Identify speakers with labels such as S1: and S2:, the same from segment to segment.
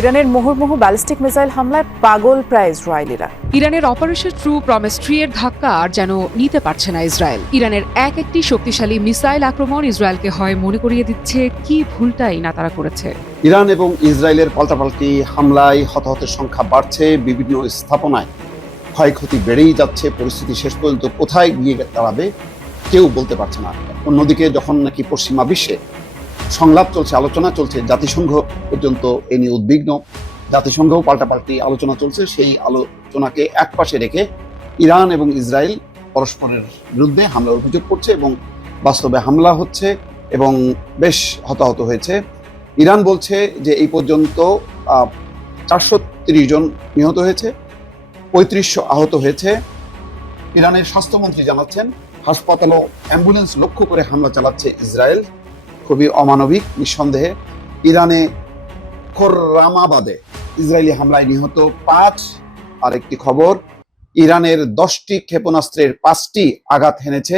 S1: ইরানের মুহুর্মুহু ballistic missile হামলায় পাগল প্রায় ইসরায়েলিরা।
S2: ইরানের অপারেশন ট্রু প্রমিস থ্রি এর ধাক্কা আর যেন নিতে পারছে না ইসরায়েল। ইরানের এক একটি শক্তিশালী মিসাইল আক্রমণ ইসরায়েলকে হয় মনে করিয়ে দিচ্ছে কি ভুলটাই না তারা করেছে।
S3: ইরান এবং ইসরায়েলের পাল্টাপাল্টি হামলায় হতাহতের সংখ্যা বাড়ছে বিভিন্ন স্থাপনায় ক্ষয়ক্ষতি বেড়েই যাচ্ছে পরিস্থিতি শেষ পর্যন্ত কোথায় গিয়ে দাঁড়াবে কেউ বলতে পারছে না। অন্যদিকে যখন নাকি পশ্চিমা বিশ্বে সংলাপ চলছে, আলোচনা চলছে, জাতিসংঘ পর্যন্ত এ নিয়ে উদ্বিগ্ন। জাতিসংঘও পাল্টাপাল্টি আলোচনা চলছে, সেই আলোচনাকে একপাশে রেখে ইরান এবং ইসরায়েল পরস্পরের বিরুদ্ধে হামলার অভিযোগ করছে এবং বাস্তবে হামলা হচ্ছে এবং বেশ হতাহত হয়েছে। ইরান বলছে যে এই পর্যন্ত চারশো জন নিহত হয়েছে, পঁয়ত্রিশশো আহত হয়েছে। ইরানের স্বাস্থ্যমন্ত্রী জানাচ্ছেন, হাসপাতাল ও অ্যাম্বুলেন্স লক্ষ্য করে হামলা চালাচ্ছে ইসরায়েল। খুবই অমানবিক নিঃসন্দেহে ইরানে খোররামাবাদে ইসরায়েলি হামলায় নিহত পাঁচ। আর একটি খবর ইরানের দশটি ক্ষেপণাস্ত্রের পাঁচটি আঘাত হেনেছে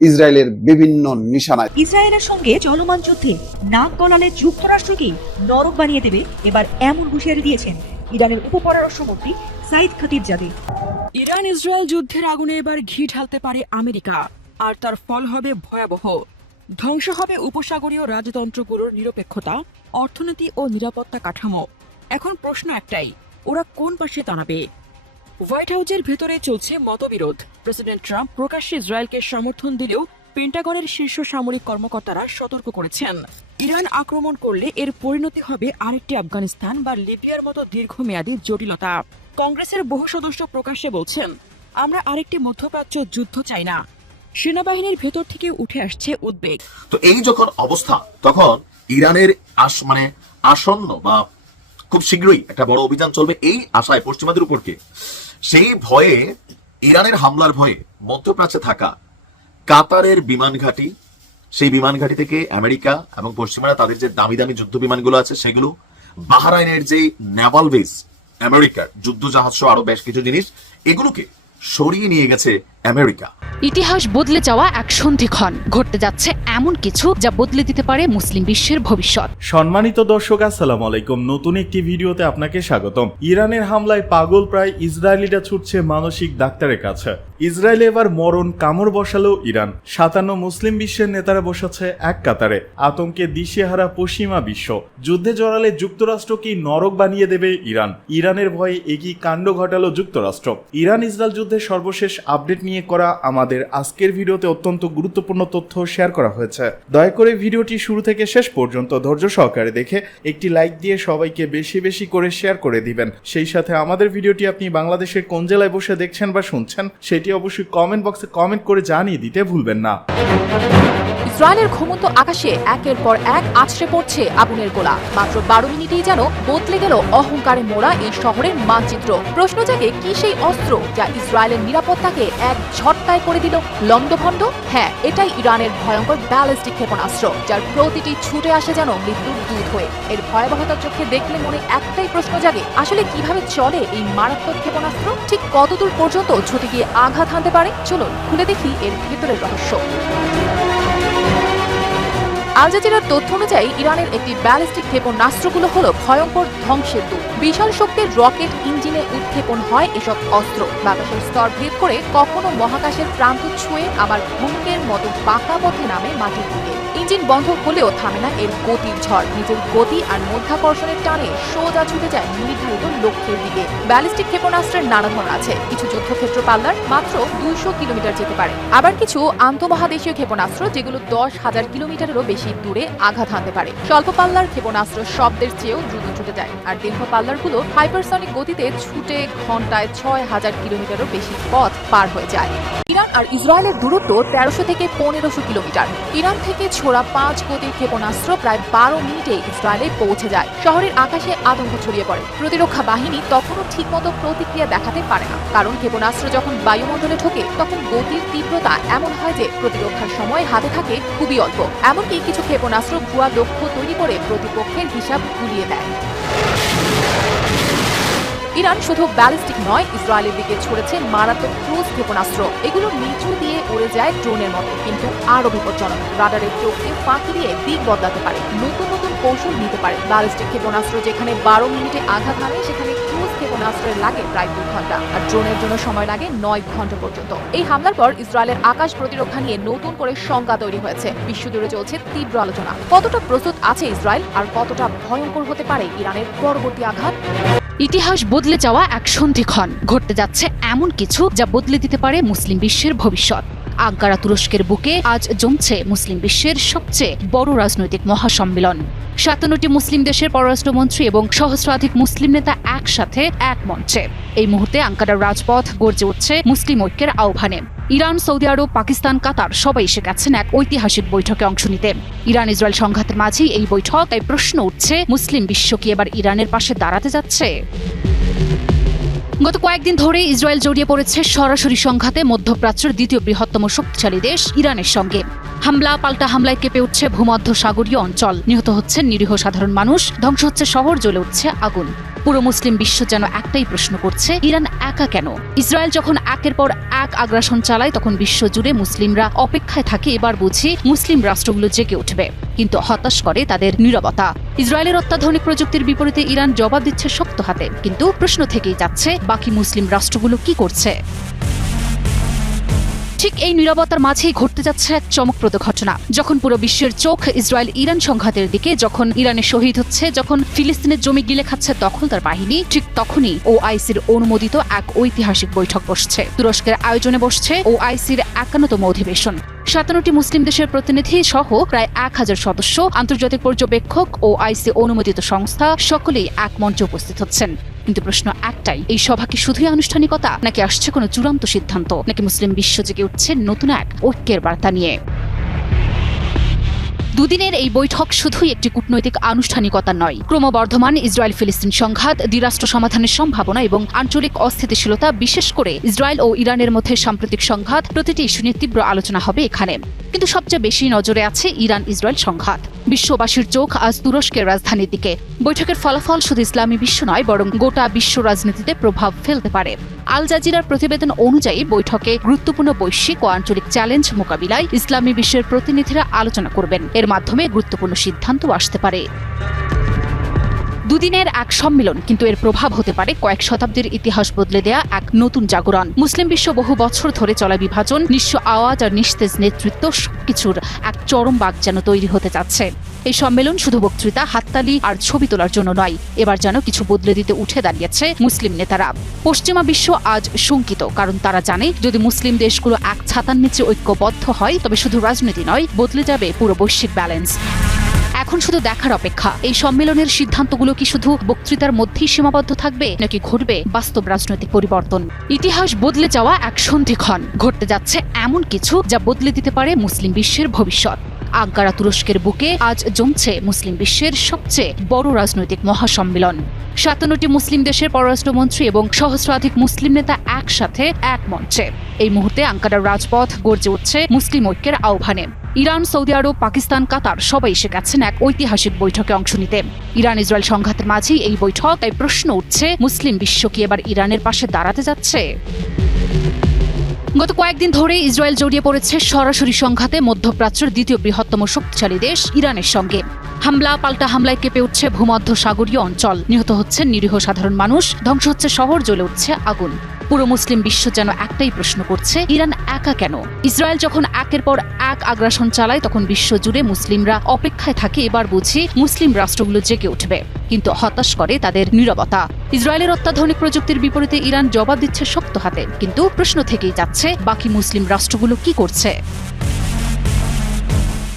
S3: ইসরায়েলের বিভিন্ন নিশানায়।
S4: ইসরায়েলের সঙ্গে চলমান যুদ্ধে নাক গলালে যুক্তরাষ্ট্রকেই নরক বানিয়ে দেবে এবার এমন হুঁশিয়ারি দিয়েছেন ইরানের উপপররাষ্ট্রমন্ত্রী সাইদ খতিবজাদে।
S5: ইরান ইসরায়েল যুদ্ধের আগুনে এবার ঘি ঢালতে পারে আমেরিকা আর তার ফল হবে ভয়াবহ। ধ্বংস হবে উপসাগরীয় রাজতন্ত্রগুলোর নিরপেক্ষতা, অর্থনীতি ও নিরাপত্তা কাঠামো। এখন প্রশ্ন একটাই, ওরা কোন পাশে দাঁড়াবে? হোয়াইট হাউসের ভেতরে চলছে মতবিরোধ। প্রেসিডেন্ট ট্রাম্প প্রকাশ্যে ইসরায়েলকে সমর্থন দিলেও পেন্টাগনের শীর্ষ সামরিক কর্মকর্তারা সতর্ক করেছেন। ইরান আক্রমণ করলে এর পরিণতি হবে আরেকটি আফগানিস্তান বা লিবিয়ার মতো দীর্ঘমেয়াদী জটিলতা। কংগ্রেসের বহু সদস্য প্রকাশ্যে বলছেন, আমরা আরেকটি মধ্যপ্রাচ্য যুদ্ধ চাই না। সেনাবাহিনীর ভেতর থেকে উঠে আসছে উদ্বেগ।
S6: তো এই যখন অবস্থা, তখন ইরানের আস মানে আসন্ন বা খুব শীঘ্রই একটা বড় অভিযান চলবে এই আশায় পশ্চিমাদের উপরকে সেই ভয়ে, ইরানের হামলার ভয়ে মধ্যপ্রাচ্যে থাকা কাতারের বিমান ঘাঁটি, সেই বিমান ঘাঁটি থেকে আমেরিকা এবং পশ্চিমারা তাদের যে দামি দামি যুদ্ধ বিমানগুলো আছে সেগুলো, বাহরাইনের যে নেভাল বেস আমেরিকার যুদ্ধ জাহাজ সহ আরও বেশ কিছু জিনিস, এগুলোকে সরিয়ে নিয়ে গেছে আমেরিকা।
S2: ইতিহাস বদলে যাওয়া এক সন্ধিক্ষণ। ঘটতে যাচ্ছে এমন কিছু যা বদলে দিতে পারে মুসলিম বিশ্বের ভবিষ্যৎ।
S7: সম্মানিত দর্শক আসসালামু আলাইকুম। নতুন একটি ভিডিওতে আপনাকে স্বাগতম। ইরানের হামলায় পাগল প্রায় ইসরায়েলিরা ছুটছে মানসিক ডাক্তারের কাছে। ইসরায়েলে এবার মরণ কামড় বসালো ইরান। সাতান্ন মুসলিম বিশ্বের নেতারা বসাচ্ছে এক কাতারে। আতঙ্কে দিশেহারা পশ্চিমা বিশ্ব। যুদ্ধে জড়ালে যুক্তরাষ্ট্রকেই নরক বানিয়ে দেবে ইরান? ইরানের ভয়ে এগিয়ে কাণ্ড ঘটালো যুক্তরাষ্ট্র। ইরান ইসরায়েল যুদ্ধের সর্বশেষ আপডেট নিয়ে করা আমাদের আজকের ভিডিওতে অত্যন্ত গুরুত্বপূর্ণ তথ্য শেয়ার করা হয়েছে। দয়া করে ভিডিওটি শুরু থেকে শেষ পর্যন্ত ধৈর্য সহকারে দেখে একটি লাইক দিয়ে সবাইকে বেশি বেশি করে শেয়ার করে দিবেন। সেই সাথে আমাদের ভিডিওটি আপনি বাংলাদেশের কোন জেলায় বসে দেখছেন বা শুনছেন, সেটি অবশ্যই কমেন্ট বক্সে কমেন্ট করে জানিয়ে দিতে ভুলবেন না।
S8: ইসরায়েলের ঘুমন্ত আকাশে একের পর এক আছড়ে পড়ছে আগুনের গোলা। মাত্র বারো মিনিটেই যেন বদলে গেল অহংকারে মোড়া এই শহরের মানচিত্র। প্রশ্ন জাগে, কি সেই অস্ত্র যা ইসরায়েলের নিরাপত্তাকে এক ঝটকায় করে দিল লন্ডভন্ড হ্যাঁ এটাই ইরানের ভয়ঙ্কর ব্যালিস্টিক ক্ষেপণাস্ত্র, যার প্রতিটি ছুটে আসে যেন মৃত্যুর দূত হয়ে। এর ভয়াবহতার চোখে দেখলে মনে একটাই প্রশ্ন জাগে, আসলে কীভাবে চলে এই মারাত্মক ক্ষেপণাস্ত্র? ঠিক কতদূর পর্যন্ত ছুটে গিয়ে আঘাত হানতে পারে? চলুন, খুলে দেখি এর ভেতরের রহস্য। আল জাজিরার তথ্য অনুযায়ী, ইরানের একটি ব্যালিস্টিক ক্ষেপণাস্ত্রগুলো হল ভয়ঙ্কর ধ্বংসের দূত। বিশাল শক্তির রকেট ইঞ্জিনে উৎক্ষেপণ হয় এসব অস্ত্র। বাতাসের স্তর ভেদ করে কখনো মহাকাশের প্রান্ত ছুঁয়ে আবার ঘুমকের মতো বাঁকা পথে নামে মাটির দিকে। ইঞ্জিন বন্ধ হলেও থামে না এর গতির ঝড়। নিজের গতি আর মধ্যাকর্ষণের টানে সোজা ছুটে যায় নির্ধারিত লক্ষ্যের দিকে। ব্যালিস্টিক ক্ষেপণাস্ত্রের নানা ধরন আছে। কিছু যুদ্ধক্ষেত্র পাল্লার মাত্র দুইশো কিলোমিটার যেতে পারে। আবার কিছু আন্তঃমহাদেশীয় ক্ষেপণাস্ত্র, যেগুলো দশ হাজার কিলোমিটারেরও বেশি দূরে আঘাত হানতে পারে। স্বল্প পাল্লার ক্ষেপণাস্ত্র শব্দের চেয়েও দ্রুত ছুটে যায়। আর দীর্ঘ পাল্লারগুলো হাইপারসনিক গতিতে ছুটে ঘন্টায় ছয় হাজার কিলোমিটারও বেশি পথ পার হয়ে যায়। ইরান আর ইসরায়েলের দূরত্ব তেরোশো থেকে পনেরোশো কিলোমিটার। ইরান থেকে ছোড়া পাঁচ গতির ক্ষেপণাস্ত্র প্রায় বারো মিনিটে ইসরায়েলে পৌঁছে যায়। শহরের আকাশে আতঙ্ক ছড়িয়ে পড়ে। প্রতিরক্ষা বাহিনী তখনও ঠিকমতো প্রতিক্রিয়া দেখাতে পারে না। কারণ ক্ষেপণাস্ত্র যখন বায়ুমণ্ডলে ঢোকে, তখন গতির তীব্রতা এমন হয় যে প্রতিরক্ষার সময় হাতে থাকে খুবই অল্প। এমনকি কিছু ক্ষেপণাস্ত্র ভুয়া লক্ষ্য তৈরি করে প্রতিপক্ষের হিসাব গুলিয়ে দেয়। ইরান শুধু ব্যালিস্টিক নয়, ইসরায়েলের দিকে ছড়েছে মারাত্মক ক্রুজ ক্ষেপণাস্ত্র। এগুলো নিচু দিয়ে উড়ে যায় ড্রোনের মতো, কিন্তু আরও বিপজ্জনক। রাডারের চোখকে ফাঁকি দিয়ে দিক বদলাতে পারে, নতুন নতুন কৌশল নিতে পারে। ব্যালিস্টিক ক্ষেপণাস্ত্র যেখানে বারো মিনিটে আঘাত হানে, সেখানে ক্রুজ ক্ষেপণাস্ত্রের লাগে প্রায় দুই ঘণ্টা আর ড্রোনের জন্য সময় লাগে নয় ঘণ্টা পর্যন্ত। এই হামলার পর ইসরায়েলের আকাশ প্রতিরক্ষা নিয়ে নতুন করে শঙ্কা তৈরি হয়েছে। বিশ্বজুড়ে চলছে তীব্র আলোচনা। কতটা প্রস্তুত আছে ইসরায়েল, আর কতটা ভয়ঙ্কর হতে পারে ইরানের পরবর্তী আঘাত?
S9: ইতিহাস বদলে যাওয়া এক সন্ধিক্ষণ। ঘটতে যাচ্ছে এমন কিছু যা বদলে দিতে পারে মুসলিম বিশ্বের ভবিষ্যৎ। আঙ্কারা তুরস্কের বুকে আজ জমছে মুসলিম বিশ্বের সবচেয়ে বড় রাজনৈতিক মহাসম্মেলন। সাতান্নটি মুসলিম দেশের পররাষ্ট্রমন্ত্রী এবং সহস্রাধিক মুসলিম নেতা একসাথে এক মঞ্চে। এই মুহূর্তে আঙ্কারার রাজপথ গর্জে উঠছে মুসলিম ঐক্যের আহ্বানে। Iran, Saudi Arab, Pakistan, Qatar সবাই এসে গেছেন এক ঐতিহাসিক বৈঠকে অংশ নিতে। ইরান ইসরায়েল সংঘাতের মাঝেই এই বৈঠক, তাই প্রশ্ন উঠছে, মুসলিম বিশ্ব কি এবার ইরানের পাশে দাঁড়াতে যাচ্ছে? গত কয়েকদিন ধরে ইসরায়েল জড়িয়ে পড়েছে সরাসরি সংঘাতে মধ্যপ্রাচ্যের দ্বিতীয় বৃহত্তম শক্তিশালী দেশ ইরানের সঙ্গে। হামলা, পাল্টা হামলায় কেঁপে উঠছে ভূমধ্য সাগরীয় অঞ্চল। নিহত হচ্ছে নিরীহ সাধারণ মানুষ। ধ্বংস হচ্ছে শহর, জ্বলে উঠছে আগুন। পুরো মুসলিম বিশ্ব যেন একটাই প্রশ্ন করছে, ইরান একা কেন? ইসরায়েল যখন একের পর এক আগ্রাসন চালায়, তখন বিশ্ব জুড়ে মুসলিমরা অপেক্ষায় থাকে, এবার বুঝি মুসলিম রাষ্ট্রগুলো জেগে উঠবে, কিন্তু হতাশ করে তাদের নিরবতা। ইসরায়েলের অত্যাধুনিক প্রযুক্তির বিপরীতে ইরান জবাব দিচ্ছে শক্ত হাতে, কিন্তু প্রশ্ন থেকেই যাচ্ছে, বাকি মুসলিম রাষ্ট্রগুলো কি করছে? ঠিক এই নীরবতার মাঝেই ঘটতে যাচ্ছে এক চমকপ্রদ ঘটনা। যখন পুরো বিশ্বের চোখ ইসরায়েল ইরান সংঘাতের দিকে, যখন ইরানে শহীদ হচ্ছে, যখন ফিলিস্তিনের জমি গিলে খাচ্ছে দখলদার বাহিনী, ঠিক তখনই ও আইসির অনুমোদিত এক ঐতিহাসিক বৈঠক বসছে। তুরস্কের আয়োজনে বসছে ও আইসির একান্নতম অধিবেশন। সাতান্নটি মুসলিম দেশের প্রতিনিধি সহ প্রায় এক হাজার সদস্য আন্তর্জাতিক পর্যবেক্ষক ও আইসি অনুমোদিত সংস্থা সকলেই এক মঞ্চে উপস্থিত হচ্ছেন। কিন্তু প্রশ্ন একটাই, এই সভা কি শুধুই আনুষ্ঠানিকতা, নাকি আসছে কোনো চূড়ান্ত সিদ্ধান্ত? নাকি মুসলিম বিশ্ব জেগে উঠছে নতুন এক ঐক্যের বার্তা নিয়ে? দুদিনের এই বৈঠক শুধুই একটি কূটনৈতিক আনুষ্ঠানিকতা নয়। ক্রমবর্ধমান ইসরায়েল ফিলিস্তিন সংঘাত, দ্বিরাষ্ট্র সমাধানের সম্ভাবনা এবং আঞ্চলিক অস্থিতিশীলতা, বিশেষ করে ইসরায়েল ও ইরানের মধ্যে সাম্প্রতিক সংঘাত, প্রতিটি ইস্যু নিয়ে তীব্র আলোচনা হবে এখানে। কিন্তু সবচেয়ে বেশি নজরে আছে ইরান ইসরায়েল সংঘাত। বিশ্ববাসীর চোখ আজ তুরস্কের রাজধানীর দিকে। বৈঠকের ফলাফল শুধু ইসলামী বিশ্ব নয়, বরং গোটা বিশ্ব রাজনীতিতে প্রভাব ফেলতে পারে। আল জাজিরার প্রতিবেদন অনুযায়ী, বৈঠকে গুরুত্বপূর্ণ বৈশ্বিক ও আঞ্চলিক চ্যালেঞ্জ মোকাবিলায় ইসলামী বিশ্বের প্রতিনিধিরা আলোচনা করবেন। এর মাধ্যমে গুরুত্বপূর্ণ সিদ্ধান্ত আসতে পারে। দুদিনের এক সম্মেলন, কিন্তু এর প্রভাব হতে পারে কয়েক শতাব্দীর ইতিহাস বদলে দেয়া এক নতুন জাগরণ। মুসলিম বিশ্ব বহু বছর ধরে চলা বিভাজন, নিঃস্ব আওয়াজ আর নিস্তেজ নেতৃত্ব সবকিছুর এক চরম বাঘ যেন তৈরি হতে যাচ্ছে। এই সম্মেলন শুধু বক্তৃতা, হাততালি আর ছবি তোলার জন্য নয়, এবার যেন কিছু বদলে দিতে উঠে দাঁড়িয়েছে মুসলিম নেতারা। পশ্চিমা বিশ্ব আজ শঙ্কিত, কারণ তারা জানে, যদি মুসলিম দেশগুলো এক ছাতার নিচে ঐক্যবদ্ধ হয়, তবে শুধু রাজনীতি নয়, বদলে যাবে পুরো বৈশ্বিক ব্যালেন্স। এখন শুধু দেখার অপেক্ষা। এই সম্মেলনের সিদ্ধান্তগুলো কি শুধু বক্তৃতার মধ্যেই সীমাবদ্ধ থাকবে, নাকি ঘটবে বাস্তব রাজনৈতিক পরিবর্তন? ইতিহাস বদলে যাওয়া এক সন্ধিক্ষণ। ঘটতে যাচ্ছে এমন কিছু যা বদলে দিতে পারে মুসলিম বিশ্বের ভবিষ্যৎ। আঙ্কারা তুরস্কের বুকে আজ জমছে মুসলিম বিশ্বের সবচেয়ে বড় রাজনৈতিক মহাসম্মেলন। সাতান্নটি মুসলিম দেশের পররাষ্ট্রমন্ত্রী এবং সহস্রাধিক মুসলিম নেতা একসাথে এক মঞ্চে এই মুহূর্তে আঙ্কারার রাজপথ গর্জে উঠছে মুসলিম ঐক্যের আহ্বানে। Iran, Saudi Arab, Pakistan, Qatar সবাই এসে গেছেন এক ঐতিহাসিক বৈঠকে অংশ নিতে। ইরান ইসরায়েল সংঘাতের মাঝেই এই বৈঠক, তাই প্রশ্ন উঠছে, মুসলিম বিশ্ব কি এবার ইরানের পাশে দাঁড়াতে যাচ্ছে? গত কয়েকদিন ধরে ইসরায়েল জড়িয়ে পড়েছে সরাসরি সংঘাতে মধ্যপ্রাচ্যের দ্বিতীয় বৃহত্তম শক্তিশালী দেশ ইরানের সঙ্গে। হামলা, পাল্টা হামলায় কেঁপে উঠছে ভূমধ্য সাগরীয় অঞ্চল। নিহত হচ্ছে নিরীহ সাধারণ মানুষ। ধ্বংস হচ্ছে শহর, জ্বলে উঠছে আগুন। পুরো মুসলিম বিশ্ব যেন একটাই প্রশ্ন করছে, ইরান একা কেন? ইসরায়েল যখন একের পর এক আগ্রাসন চালায়, তখন বিশ্ব জুড়ে মুসলিমরা অপেক্ষায় থাকে, এবার বুঝি মুসলিম রাষ্ট্রগুলো জেগে উঠবে। কিন্তু হতাশ করে তাদের নিরবতা। ইসরায়েলের অত্যাধুনিক প্রযুক্তির বিপরীতে ইরান জবাব দিচ্ছে শক্ত হাতে, কিন্তু প্রশ্ন থেকেই যাচ্ছে, বাকি মুসলিম রাষ্ট্রগুলো কি করছে?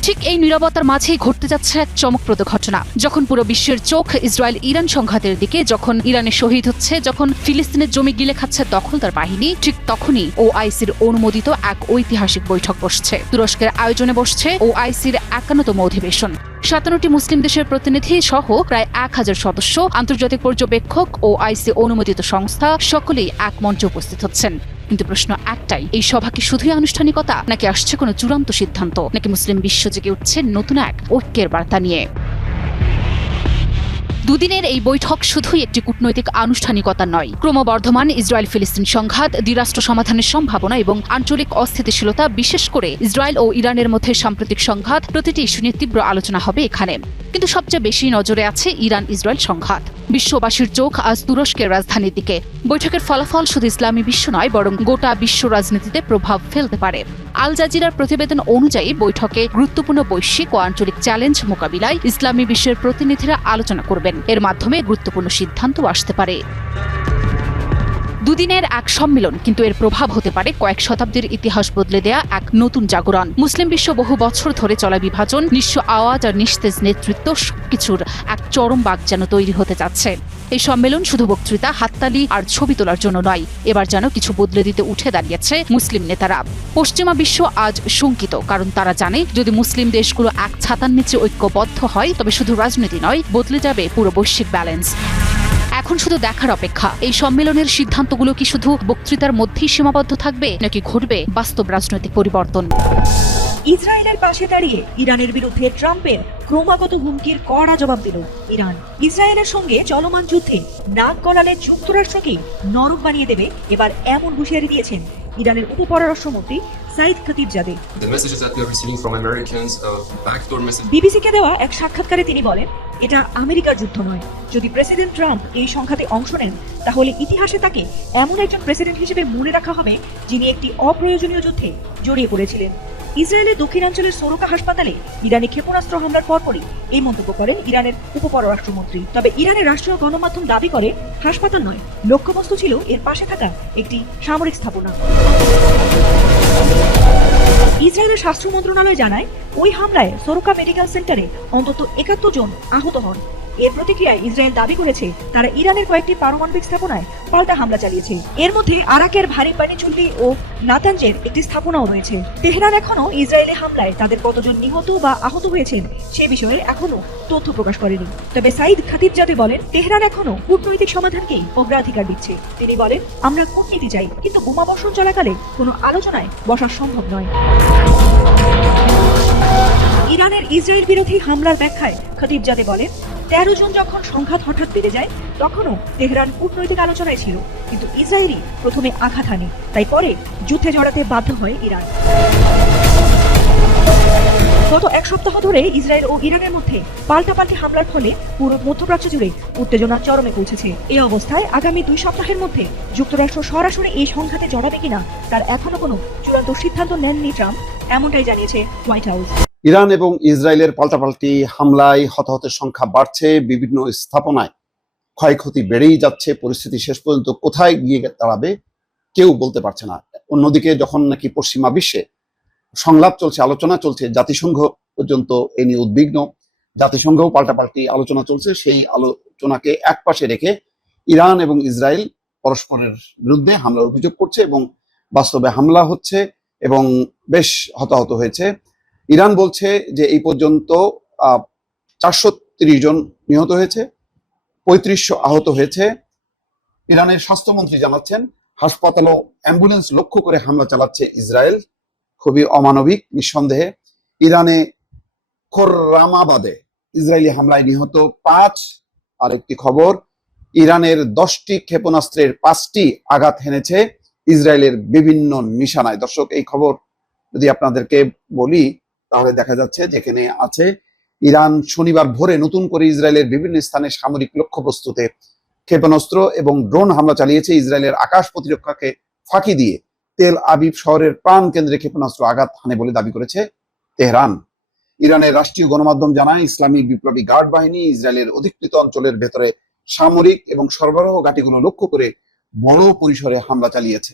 S9: ঠিক এই নীরবতার মাঝেই ঘটতে যাচ্ছে এক চমকপ্রদ ঘটনা। যখন পুরো বিশ্বের চোখ ইসরায়েল ইরান সংঘাতের দিকে, যখন ইরানে শহীদ হচ্ছে, যখন ফিলিস্তিনের জমি গিলে খাচ্ছে দখলদার বাহিনী, ঠিক তখনই ও আইসির অনুমোদিত এক ঐতিহাসিক বৈঠক বসছে। তুরস্কের আয়োজনে বসছে ও আইসির একান্নতম অধিবেশন। সাতান্নটি মুসলিম দেশের প্রতিনিধি সহ প্রায় এক হাজার সদস্য, আন্তর্জাতিক পর্যবেক্ষক ও আইসি অনুমোদিত সংস্থা, সকলেই এক মঞ্চে উপস্থিত হচ্ছেন। কিন্তু প্রশ্ন একটাই, এই সভা কি শুধুই আনুষ্ঠানিকতা, নাকি আসছে কোনো চূড়ান্ত সিদ্ধান্ত? নাকি মুসলিম বিশ্ব জেগে উঠছে নতুন এক ঐক্যের বার্তা নিয়ে? দুদিনের এই বৈঠক শুধুই একটি কূটনৈতিক আনুষ্ঠানিকতা নয়। ক্রমবর্ধমান ইসরায়েল ফিলিস্তিন সংঘাত, দ্বিরাষ্ট্র সমাধানের সম্ভাবনা এবং আঞ্চলিক অস্থিতিশীলতা, বিশেষ করে ইসরায়েল ও ইরানের মধ্যে সাম্প্রতিক সংঘাত, প্রতিটি ইস্যু নিয়ে তীব্র আলোচনা হবে এখানে। কিন্তু সবচেয়ে বেশি নজরে আছে ইরান ইসরায়েল সংঘাত। বিশ্ববাসীর চোখ আজ তুরস্কের রাজধানীর দিকে। বৈঠকের ফলাফল শুধু ইসলামী বিশ্ব নয়, বরং গোটা বিশ্ব রাজনীতিতে প্রভাব ফেলতে পারে। আল জাজিরার প্রতিবেদন অনুযায়ী বৈঠকে গুরুত্বপূর্ণ বৈশ্বিক ও আঞ্চলিক চ্যালেঞ্জ মোকাবিলায় ইসলামী বিশ্বের প্রতিনিধিরা আলোচনা করবেন। এর মাধ্যমে গুরুত্বপূর্ণ সিদ্ধান্ত আসতে পারে। দুদিনের এক সম্মেলন, কিন্তু এর প্রভাব হতে পারে কয়েক শতাব্দীর ইতিহাস বদলে দেয়া এক নতুন জাগরণ। মুসলিম বিশ্ব বহু বছর ধরে চলা বিভাজন, নিঃস্ব আওয়াজ আর নিস্তেজ নেতৃত্ব সবকিছুর এক চরম বাক যেন তৈরি হতে যাচ্ছে। এই সম্মেলন শুধু বক্তৃতা, হাততালি আর ছবি তোলার জন্য নয়, এবার যেন কিছু বদলে দিতে উঠে দাঁড়িয়েছে মুসলিম নেতারা। পশ্চিমা বিশ্ব আজ শঙ্কিত, কারণ তারা জানে, যদি মুসলিম দেশগুলো এক ছাতার নিচে ঐক্যবদ্ধ হয়, তবে শুধু রাজনীতি নয়, বদলে যাবে পুরো বৈশ্বিক ব্যালেন্স। এখন শুধু দেখার অপেক্ষা। এই সম্মেলনের সিদ্ধান্তগুলো কি শুধু বক্তৃতার মধ্যেই সীমাবদ্ধ থাকবে, নাকি ঘটবে বাস্তব রাজনৈতিক পরিবর্তন?
S4: ইসরায়েলের পাশে দাঁড়িয়ে ইরানের বিরুদ্ধে ট্রাম্পের ক্রমাগত হুমকির কড়া জবাব দিল ইরান। ইসরায়েলের সঙ্গে চলমান যুদ্ধে নাক গলালে যুক্তরাষ্ট্রকেই নরক বানিয়ে দেবে, এবার এমন হুঁশিয়ারি দিয়েছেন ইরানের উপপররাষ্ট্রমন্ত্রী সাইদ খতিবজাদে।
S10: Uh.
S4: বিবিসিকে দেওয়া এক সাক্ষাৎকারে তিনি বলেন এটা আমেরিকার যুদ্ধ নয়। যদি প্রেসিডেন্ট ট্রাম্প এই সংঘাতে অংশ নেন তাহলে ইতিহাসে তাকে এমন একজন প্রেসিডেন্ট হিসেবে মনে রাখা হবে যিনি একটি অপ্রয়োজনীয় যুদ্ধে জড়িয়ে পড়েছিলেন। ইসরায়েলের দক্ষিণাঞ্চলের সোরকা হাসপাতালে ইরানি ক্ষেপণাস্ত্র হামলার পরপরই এই মন্তব্য করেন ইরানের উপপররাষ্ট্রমন্ত্রী। তবে ইরানের রাষ্ট্রীয় গণমাধ্যম দাবি করে হাসপাতাল নয় লক্ষ্যবস্তু ছিল এর পাশে থাকা একটি সামরিক স্থাপনা। ইসরায়েলের স্বাস্থ্য মন্ত্রণালয় জানায় ওই হামলায় সোরকা মেডিকেল সেন্টারে অন্তত একাত্তর জন আহত হন। এর প্রতিক্রিয়ায় ইসরায়েল দাবি করেছে, তারা ইরানের কয়েকটি পারমাণবিক স্থাপনায় পাল্টা হামলা চালিয়েছে। এর মধ্যে আরাকের ভারী পানিচুল্লি ও নাতাঞ্জের একটি স্থাপনাও রয়েছে। তেহরান এখনও ইসরায়েলি হামলায় তাদের কতজন নিহত বা আহত হয়েছেন সে বিষয়ে এখনও তথ্য প্রকাশ করেনি। তবে সাইদ খাতিবজাদে বলেন, তেহরান এখনও কূটনৈতিক সমাধানকেই অগ্রাধিকার দিচ্ছে। তিনি বলেন, আমরা কূটনীতি চাই, কিন্তু বোমাবর্ষণ চলাকালে কোনো আলোচনায় বসা সম্ভব নয়। ইরানের ইসরায়েল বিরোধী হামলার ব্যাখ্যায় খতিবজাদে বলেন তেরো জন যখন সংঘাত হঠাৎ বেড়ে যায়, তখনও তেহরান কূটনৈতিক আলোচনায় ছিল। কিন্তু ইসরায়েলই প্রথমে আঘাত হানে, তাই পরে যুদ্ধে জড়াতে বাধ্য হয় ইরান। গত এক সপ্তাহ ধরে ইসরায়েল ও ইরানের মধ্যে পাল্টাপাল্টি হামলার ফলে পুরো মধ্যপ্রাচ্য জুড়ে উত্তেজনা চরমে পৌঁছেছে এই অবস্থায় আগামী দুই সপ্তাহের মধ্যে যুক্তরাষ্ট্র সরাসরি এই সংঘাতে জড়াবে কিনা, তার এখনও কোনো চূড়ান্ত সিদ্ধান্ত নেননি ট্রাম্প, এমনটাই জানিয়েছে হোয়াইট হাউস।
S3: ইরান এবং ইসরায়েলের পাল্টাপাল্টি হামলায় হতাহতের সংখ্যা বাড়ছে, বিভিন্ন স্থাপনায় ক্ষয়ক্ষতি বেড়েই যাচ্ছে, পরিস্থিতি শেষ পর্যন্ত কোথায় গিয়ে দাঁড়াবে কেউ বলতে পারছে না। অন্যদিকে যখন নাকি পশ্চিমা বিশ্বে সংলাপ চলছে, আলোচনা চলছে, জাতিসংঘ পর্যন্ত এ নিয়ে উদ্বিগ্ন। জাতিসংঘও পাল্টাপাল্টি আলোচনা চলছে, সেই আলোচনাকে একপাশে রেখে ইরান এবং ইসরায়েল পরস্পরের বিরুদ্ধে হামলার অভিযোগ করছে এবং বাস্তবে হামলা হচ্ছে এবং বেশ হতাহত হয়েছে। ইরান বলছে যে এই পর্যন্ত চারশো জন নিহত হয়েছে, পঁয়ত্রিশশো আহত হয়েছে। ইরানের স্বাস্থ্যমন্ত্রী জানাচ্ছেন, হাসপাতাল ও অ্যাম্বুলেন্স লক্ষ্য করে হামলা চালাচ্ছে ইসরায়েল। খুবই অমানবিক, নিঃসন্দেহে। ইরানে খোররামাবাদে ইসরায়েলি হামলায় নিহত পাঁচ। আর একটি খবর, ইরানের দশটি ক্ষেপণাস্ত্রের পাঁচটি আঘাত হেনেছে। ইসরায়েলের বিভিন্ন নিশানায়। দর্শক, এই খবর যদি আপনাদেরকে বলি তাহলে দেখা যাচ্ছে যেখানে আছে ইরান শনিবার ভোরে নতুন করে ইসরায়েলের বিভিন্ন স্থানে সামরিক লক্ষ্যবস্তুতে ক্ষেপণাস্ত্র এবং ড্রোন হামলা চালিয়েছে ইসরায়েলের আকাশ প্রতিরক্ষাকে ফাঁকি দিয়ে তেল আবিব শহরের প্রাণ কেন্দ্রে ক্ষেপণাস্ত্র আঘাত হানে বলে দাবি করেছে তেহরান। ইরানের রাষ্ট্রীয় গণমাধ্যম জানায়, ইসলামিক বিপ্লবী গার্ড বাহিনী ইসরায়েলের অধিকৃত অঞ্চলের ভেতরে সামরিক এবং সরবরাহ ঘাটিগুলো লক্ষ্য করে বড় পরিসরে হামলা চালিয়েছে।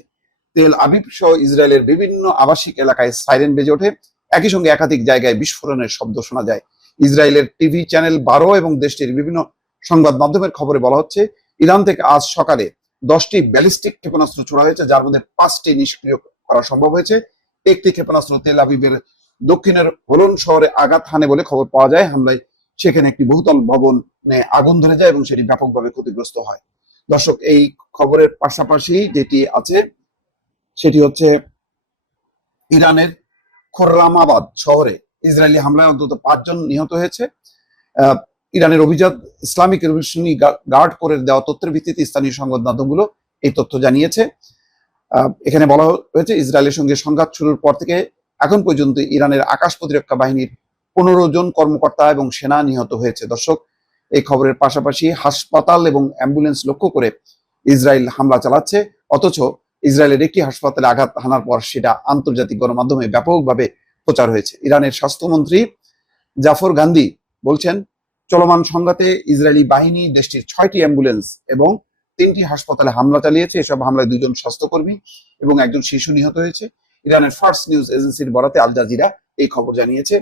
S3: তেল আবিব সহ ইসরায়েলের বিভিন্ন আবাসিক এলাকায় সাইরেন বেজে ওঠে। একই সঙ্গে একাধিক জায়গায় বিস্ফোরণের শব্দ শোনা যায়। ইসরায়েলের টিভি চ্যানেল বারো এবং দেশটির বিভিন্ন সংবাদ মাধ্যমের খবরে বলা হচ্ছে, ইরান থেকে আজ সকালে দশটি ব্যালিস্টিক ক্ষেপণাস্ত্র ছোড়া হয়েছে, যার মধ্যে পাঁচটি নিষ্ক্রিয় করা সম্ভব হয়েছে। একটি ক্ষেপণাস্ত্র তেল আবিবের দক্ষিণের হোলন শহরে আঘাত হানে বলে খবর পাওয়া যায়। হামলায় সেখানে একটি বহুতল ভবনে আগুন ধরে যায় এবং সেটি ব্যাপকভাবে ক্ষতিগ্রস্ত হয়। দর্শক, এই খবরের পাশাপাশি যেটি আছে, সেটি হচ্ছে ইরানের খোররামাবাদ শহরে ইসরায়েলি হামলায় অন্তত পাঁচজন নিহত হয়েছে। ইরানের অভিজাত ইসলামিক রেভলিউশনারি গার্ড করে দেওয়া তথ্যের ভিত্তিতে স্থানীয় সংবাদ মাধ্যমগুলো এই তথ্য জানিয়েছে। এখানে বলা হয়েছে ইসরায়েলের সঙ্গে সংঘাত শুরুর পর থেকে এখন পর্যন্ত ইরানের আকাশ প্রতিরক্ষা বাহিনীর পনেরো জন কর্মকর্তা এবং সেনা নিহত হয়েছে। দর্শক, এই খবরের পাশাপাশি হাসপাতাল এবং অ্যাম্বুলেন্স লক্ষ্য করে ইসরায়েল হামলা চালাচ্ছে। অথচ ইসরায়েলের একটি হাসপাতালে আঘাত হানার পর সেটা আন্তর্জাতিক গণমাধ্যমে ব্যাপকভাবে প্রচার হয়েছে। ইরানের স্বাস্থ্যমন্ত্রী জাফর গান্ধী বলছেন, চলমান সংঘাতে ইসরায়েলি বাহিনী দেশটির ছয়টি অ্যাম্বুলেন্স এবং তিনটি হাসপাতালে হামলা চালিয়েছে। এসব হামলায় দুজন স্বাস্থ্যকর্মী এবং একজন শিশু নিহত হয়েছে। ইরানের ফার্স্ট নিউজ এজেন্সির বরাতে আল জাজিরা এই খবর জানিয়েছে।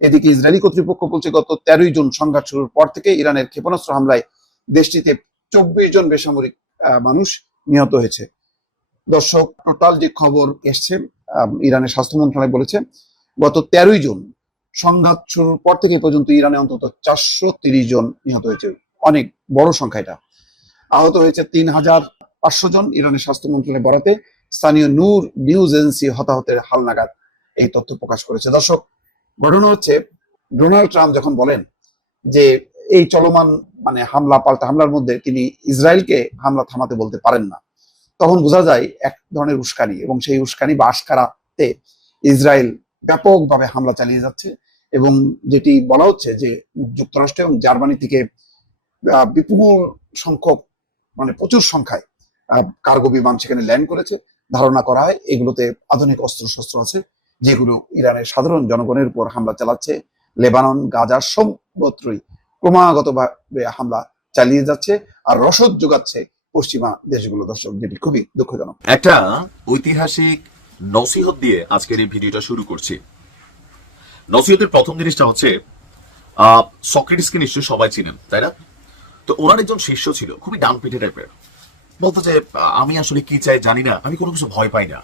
S3: এদিকে ইসরায়েলি কর্তৃপক্ষ বলছে, গত তেরোই জুন সংঘাত শুরুর পর থেকে ইরানের ক্ষেপণাস্ত্র হামলায় দেশটিতে চব্বিশ জন বেসামরিক মানুষ নিহত হয়েছে। দর্শক টোটাল যে খবর এসছে ইরানের স্বাস্থ্য মন্ত্রণালয় বলেছে, গত তেরোই জুন সংঘাত শুরুর পর থেকে পর্যন্ত ইরানে অন্তত চারশো তিরিশ জন নিহত হয়েছে। অনেক বড় সংখ্যা এটা। আহত হয়েছে তিন হাজার পাঁচশো জন ইরানের স্বাস্থ্য মন্ত্রণালয় বরাতে। স্থানীয় নূর নিউজ এজেন্সি হতাহতের হালনাগাদ এই তথ্য প্রকাশ করেছে। দর্শক, ঘটনা হচ্ছে, ডোনাল্ড ট্রাম্প যখন বলেন যে এই চলমান মানে হামলা, পাল্টা হামলার মধ্যে তিনি ইসরায়েলকে হামলা থামাতে বলতে পারেন না তখন বোঝা যায় এক ধরনের উস্কানি এবং সেই উস্কানি বা আশকারাতে ইসরায়েল ব্যাপকভাবে হামলা চালিয়ে যাচ্ছে এবং যেটি বলা হচ্ছে যে যুক্তরাষ্ট্র এবং জার্মানি থেকে বিপুল সংখ্যক মানে প্রচুর সংখ্যায় কার্গো বিমান সেখানে ল্যান্ড করেছে। ধারণা করা হয় এগুলোতে আধুনিক অস্ত্র শস্ত্র আছে, যেগুলো ইরানের সাধারণ জনগণের উপর হামলা চালাচ্ছে। লেবানন, গাজা সর্বত্রই ক্রমাগতভাবে হামলা চালিয়ে যাচ্ছে আর রসদ যোগাচ্ছে পশ্চিমা দেশগুলো, দর্শক, যেটি খুবই দুঃখজনক।
S6: একটা ঐতিহাসিক নসিহত দিয়ে আজকের এই ভিডিওটা শুরু করছি। নসিহতের প্রথম জিনিসটা হচ্ছে সক্রেটিসকে নিশ্চয়ই সবাই চিনেন, তাই না? তো ওনার একজন শিষ্য ছিল, খুবই ডান পিঠে টাইপের বলতো যে আমি আসলে কি চাই জানি না, আমি কোনো কিছু ভয় পাই না।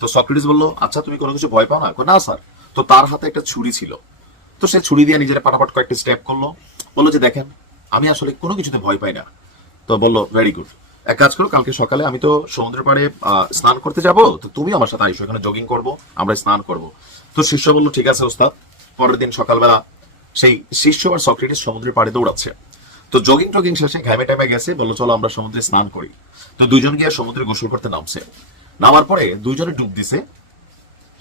S6: তো সক্রেটিস বলল আচ্ছা তুমি কোনো কিছু ভয় পাও না? না, স্যার। তো তার হাতে একটা ছুরি ছিল। তো সে ছুরি দিয়ে নিজের পাটাপাট কয়েকটা স্টেপ করল। বলল যে, দেখেন, আমি আসলে কোনো কিছুতে ভয় পাই না। তো বলল ভেরি গুড এক কাজ করো, কালকে সকালে আমি তো সমুদ্রের পাড়ে স্নান করতে যাব, তো তুমি আমার সাথে আইসো, এখানে জগিং করব, আমরা স্নান করব। তো শিষ্য বলল, ঠিক আছে ওস্তাদ। পরের দিন সকালবেলা সেই শিষ্য আর সক্রেটিস সমুদ্রের পাড়ে দৌড়াচ্ছে। তো জগিং টগিং শেষে ঘামে টাইমে গেছে, বলল, চলো আমরা সমুদ্রে স্নান করি। তো দুজন গিয়ে সমুদ্রে গোসল করতে নামছে। নামার পরে দুজনে ডুব দিছে।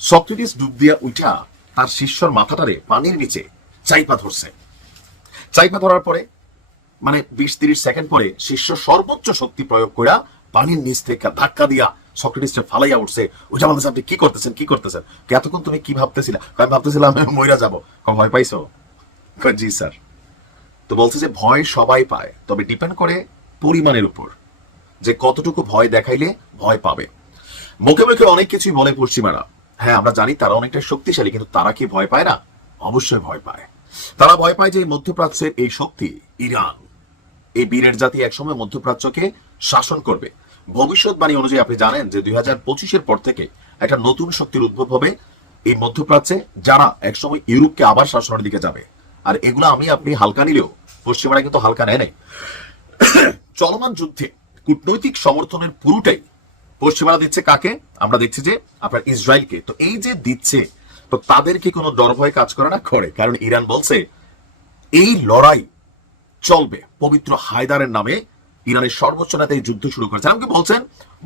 S6: সক্রেটিস ডুব দিয়া উঠা তার শিষ্যর মাথাটারে পানির নিচে চাইপা ধরছে। চাইপা ধরার পরে মানে বিশ তিরিশ সেকেন্ড পরে শিষ্য সর্বোচ্চ শক্তি প্রয়োগ করে পানির নিচ থেকে ধাক্কা দিয়া সক্রেটিসটা ফালাইয়া উঠছে। যেমন আপনি কি করতেছেন কি করতেছেন? এতক্ষণ তুমি কি ভাবতেছিলা? আমি ভাবতেছিলাম আমি যাব। ভয় পাইছো? জি, স্যার। তো বলছে যে ভয় সবাই পায়, তবে ডিপেন্ড করে পরিমাণের উপর। যে কতটুকু ভয় দেখাইলে ভয় পাবে। মুখে মুখে অনেক কিছুই বলে পশ্চিমারা। হ্যাঁ আমরা জানি তারা অনেকটা শক্তিশালী, কিন্তু তারা কি ভয় পায় না? অবশ্যই ভয় পায়। তারা ভয় পায় যে মধ্যপ্রাচ্যের এই শক্তি, ইরান এই বীরের জাতি একসময় মধ্যপ্রাচ্যকে শাসন করবে। ভবিষ্যৎবাণী অনুযায়ী আপনি জানেন যে দুই পঁচিশের পর থেকে একটা নতুন শক্তির উদ্ভব হবে এই মধ্যপ্রাচ্যে যারা একসময় ইউরোপকে আবার শাসনের দিকে যাবে। আর এগুলো আমি আপনি হালকা নিলেও, পশ্চিমারা কিন্তু হালকা নেয় নাই। চলমান যুদ্ধে কূটনৈতিক সমর্থনের পুরোটাই পশ্চিমারা দিচ্ছে কাকে? আমরা দেখছি যে আপনার ইসরায়েলকে। তো এই যে দিচ্ছে, তো তাদেরকে কোনো ডর ভয় কাজ করে না? করে। কারণ ইরান বলছে, এই লড়াই চলবে। পবিত্র হায়দারের নামে ইরানের সর্বোচ্চ নেতা যুদ্ধ শুরু করেছে আমাকে বলছেন,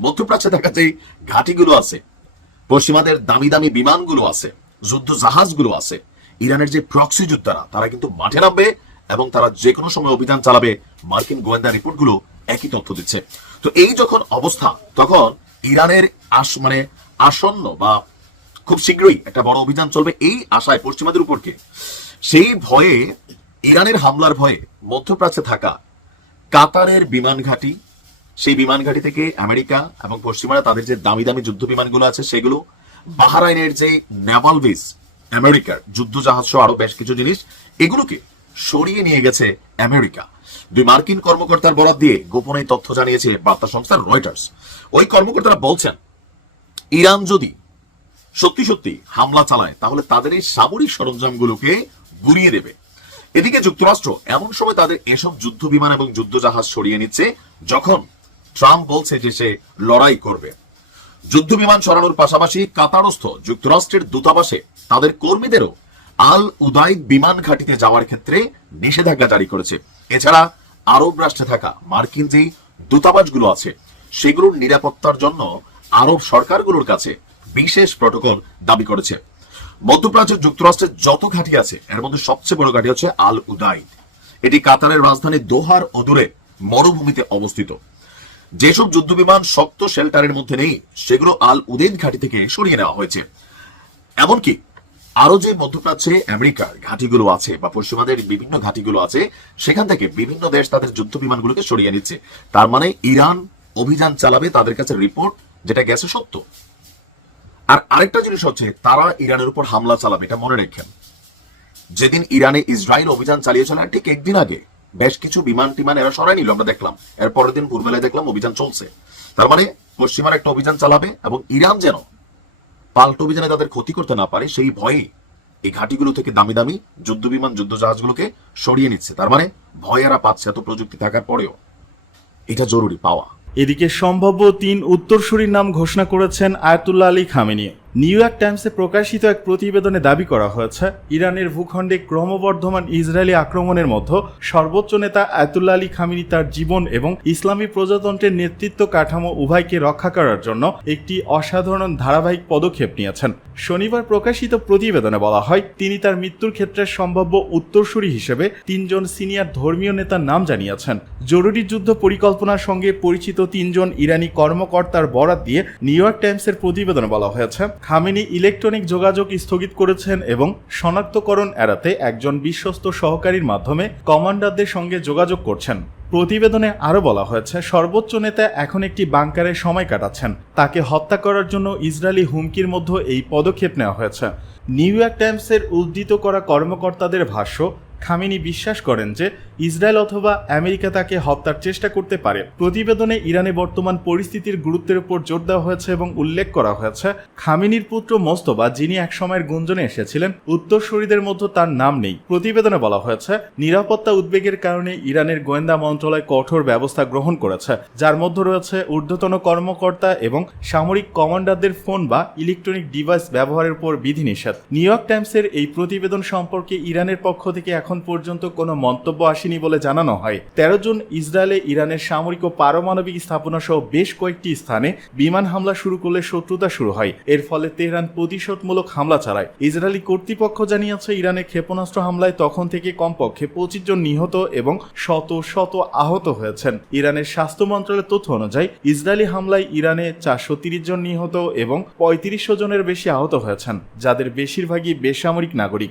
S6: মধ্যপ্রাচ্যে দেখা যে ঘাটিগুলো আছে, পশ্চিমাদের দামি দামি বিমানগুলো আছে, যুদ্ধ জাহাজগুলো আছে, ইরানের যে প্রক্সি যোদ্ধারা, তারা কিন্তু মাঠে নামবে এবং তারা যে কোনো সময় অভিযান চালাবে। মার্কিন গোয়েন্দা রিপোর্টগুলো একই তথ্য দিচ্ছে। তো এই যখন অবস্থা, তখন ইরানের আস মানে আসন্ন বা খুব শীঘ্রই একটা বড় অভিযান চলবে এই আশায় পশ্চিমাদের উপরকে। সেই ভয়ে ইরানের হামলার ভয়ে মধ্যপ্রাচ্যে থাকা কাতারের বিমান ঘাঁটি, সেই বিমান ঘাঁটি থেকে আমেরিকা এবং পশ্চিমারা তাদের যে দামি দামি যুদ্ধ বিমানগুলো আছে, সেগুলো বাহারাইনের যে নেভাল বেস আমেরিকার যুদ্ধ জাহাজ সহ আরও বেশ কিছু জিনিস, এগুলোকে সরিয়ে নিয়ে গেছে আমেরিকা। দুই মার্কিন কর্মকর্তার বরাদ দিয়ে গোপনে তথ্য জানিয়েছে বার্তা সংস্থা রয়টার্স। ওই কর্মকর্তারা বলছেন, ইরান যদি সত্যি সত্যি হামলা চালায়, তাহলে তাদের এই সামরিক সরঞ্জামগুলোকে গুড়িয়ে দেবে। এদিকে যুক্তরাষ্ট্র এমন সময় তাদের এসব যুদ্ধ বিমান এবং যুদ্ধ জাহাজ সরিয়ে নিচ্ছে যখন ট্রাম্প বলছে যে সে লড়াই করবে। যুদ্ধ বিমান সরানোর পাশাপাশি কাতারস্থ যুক্তরাষ্ট্রের দূতাবাসে তাদের কর্মীদেরও আল উদাইদ বিমান ঘাঁটিতে যাওয়ার ক্ষেত্রে নিষেধাজ্ঞা জারি করেছে। এছাড়া আরব রাষ্ট্রে থাকা মার্কিন যেই দূতাবাসগুলো আছে, সেগুলোর নিরাপত্তার জন্য আরব সরকারগুলোর কাছে বিশেষ প্রটোকল দাবি করেছে। মধ্যপ্রাচ্য যুক্তরাষ্ট্রের যত ঘাঁটি আছে, এর মধ্যে সবচেয়ে বড় ঘাঁটি হচ্ছে আল উদাইদ এটি কাতারের রাজধানী দোহার অদূরে মরুভূমিতে অবস্থিত। যেসব যুদ্ধবিমান শক্ত শেল্টারের মধ্যে নেই, সেগুলো আল উদেদ ঘাঁটি থেকে সরিয়ে নেওয়া হয়েছে। এমনকি আরও যে মধ্যপ্রাচ্যে আমেরিকার ঘাঁটিগুলো আছে বা পশ্চিমাদের বিভিন্ন ঘাঁটিগুলো আছে, সেখান থেকে বিভিন্ন দেশ তাদের যুদ্ধ বিমানগুলোকে সরিয়ে নিচ্ছে। তার মানে ইরান অভিযান চালাবে তাদের কাছে রিপোর্ট, যেটা গেছে সত্য। আর আরেকটা জিনিস হচ্ছে, তারা ইরানের উপর হামলা চালাবে, এটা মনে রাখেন। যেদিন ইরানে ইসরায়েল অভিযান চালিয়েছিল ঠিক একদিন আগে বেশ কিছু বিমান টিমান এরা সরাই নিল, আমরা দেখলাম। এর পরের দিন ভোরবেলায় দেখলাম অভিযান চলছে। তার মানে পশ্চিমার একটা অভিযান চালাবে এবং ইরান যেন পাল্টা অভিযানে তাদের ক্ষতি করতে না পারে, সেই ভয়ে এই ঘাটিগুলো থেকে দামি দামি যুদ্ধ বিমান যুদ্ধ জাহাজগুলোকে সরিয়ে নিচ্ছে। তার মানে ভয় এরা পাচ্ছে, এত প্রযুক্তি থাকার পরেও। এটা জরুরি পাওয়া।
S7: এদিকে সম্ভাব্য তিন উত্তরসূরির নাম ঘোষণা করেছেন Ayatollah Ali Khamenei. New York টাইমসে প্রকাশিত এক প্রতিবেদনে দাবি করা হয়েছে, ইরানের ভূখণ্ডে ক্রমবর্ধমান ইসরায়েলি আক্রমণের মধ্যে সর্বোচ্চ নেতা আয়াতুল্লাহ আলী খামিনি তার জীবন এবং ইসলামী প্রজাতন্ত্রের নেতৃত্ব কাঠামো উভয়কে রক্ষা করার জন্য একটি অসাধারণ ধারাবাহিক পদক্ষেপ নিয়েছেন। শনিবার প্রকাশিত প্রতিবেদনে বলা হয়, তিনি তার মৃত্যুর ক্ষেত্রে সম্ভাব্য উত্তরসূরি হিসেবে তিনজন সিনিয়র ধর্মীয় নেতার নাম জানিয়েছেন। জরুরি যুদ্ধ পরিকল্পনার সঙ্গে পরিচিত তিনজন ইরানি কর্মকর্তার বরাত দিয়ে নিউ ইয়র্ক টাইমসের প্রতিবেদনে বলা হয়েছে খামেনি ইলেকট্রনিক যোগাযোগ স্থগিত করেছেন এবং শনাক্তকরণ এড়াতে একজন বিশ্বস্ত সহকারীর মাধ্যমে কমান্ডারদের সঙ্গে যোগাযোগ করছেন। প্রতিবেদনে আরও বলা হয়েছে, সর্বোচ্চ নেতা এখন একটি বাংকারে সময় কাটাচ্ছেন। তাকে হত্যা করার জন্য ইসরায়েলি হুমকির মধ্যে এই পদক্ষেপ নেওয়া হয়েছে। নিউ ইয়র্ক টাইমসের উদ্ধৃত করা কর্মকর্তাদের ভাষ্য খামিনি বিশ্বাস করেন যে ইসরায়েল অথবা আমেরিকা তাকে হত্যার চেষ্টা করতে পারে। প্রতিবেদনে ইরানে বর্তমান পরিস্থিতির গুরুত্বের উপর জোর দেওয়া হয়েছে এবং উল্লেখ করা হয়েছে, খামিনির পুত্র মোস্তফা, যিনি একসময়ের গুঞ্জনে এসেছিলেন উত্তরসূরিদের মধ্যে তার নাম নেই। প্রতিবেদনে বলা হয়েছে, নিরাপত্তা উদ্বেগের কারণে ইরানের গোয়েন্দা মন্ত্রণালয় কঠোর ব্যবস্থা গ্রহণ করেছে, যার মধ্যে রয়েছে ঊর্ধ্বতন কর্মকর্তা এবং সামরিক কমান্ডারদের ফোন বা ইলেকট্রনিক ডিভাইস ব্যবহারের উপর বিধিনিষেধ। নিউ ইয়র্ক টাইমসের এই প্রতিবেদন সম্পর্কে ইরানের পক্ষ থেকে এখন পর্যন্ত কোনো মন্তব্য আসেনি বলে জানানো হয়। তেরো জুন ইসরায়েলে ইরানের সামরিক ও পারমাণবিক স্থাপনা সহ বেশ কয়েকটি স্থানে বিমান হামলা শুরু করলে শত্রুতা শুরু হয়। এর ফলে তেহরান প্রতিশোধমূলক হামলা চালায়। ইসরায়েলি কর্তৃপক্ষ জানিয়েছে ইরানের ক্ষেপণাস্ত্র হামলায় তখন থেকে কমপক্ষে পঁচিশ জন নিহত এবং শত শত আহত হয়েছেন। ইরানের স্বাস্থ্য মন্ত্রণালয়ের তথ্য অনুযায়ী, ইসরায়েলি হামলায় ইরানে চারশো তিরিশ জন নিহত এবং পঁয়ত্রিশশো জনের বেশি আহত হয়েছেন, যাদের বেশিরভাগই বেসামরিক নাগরিক।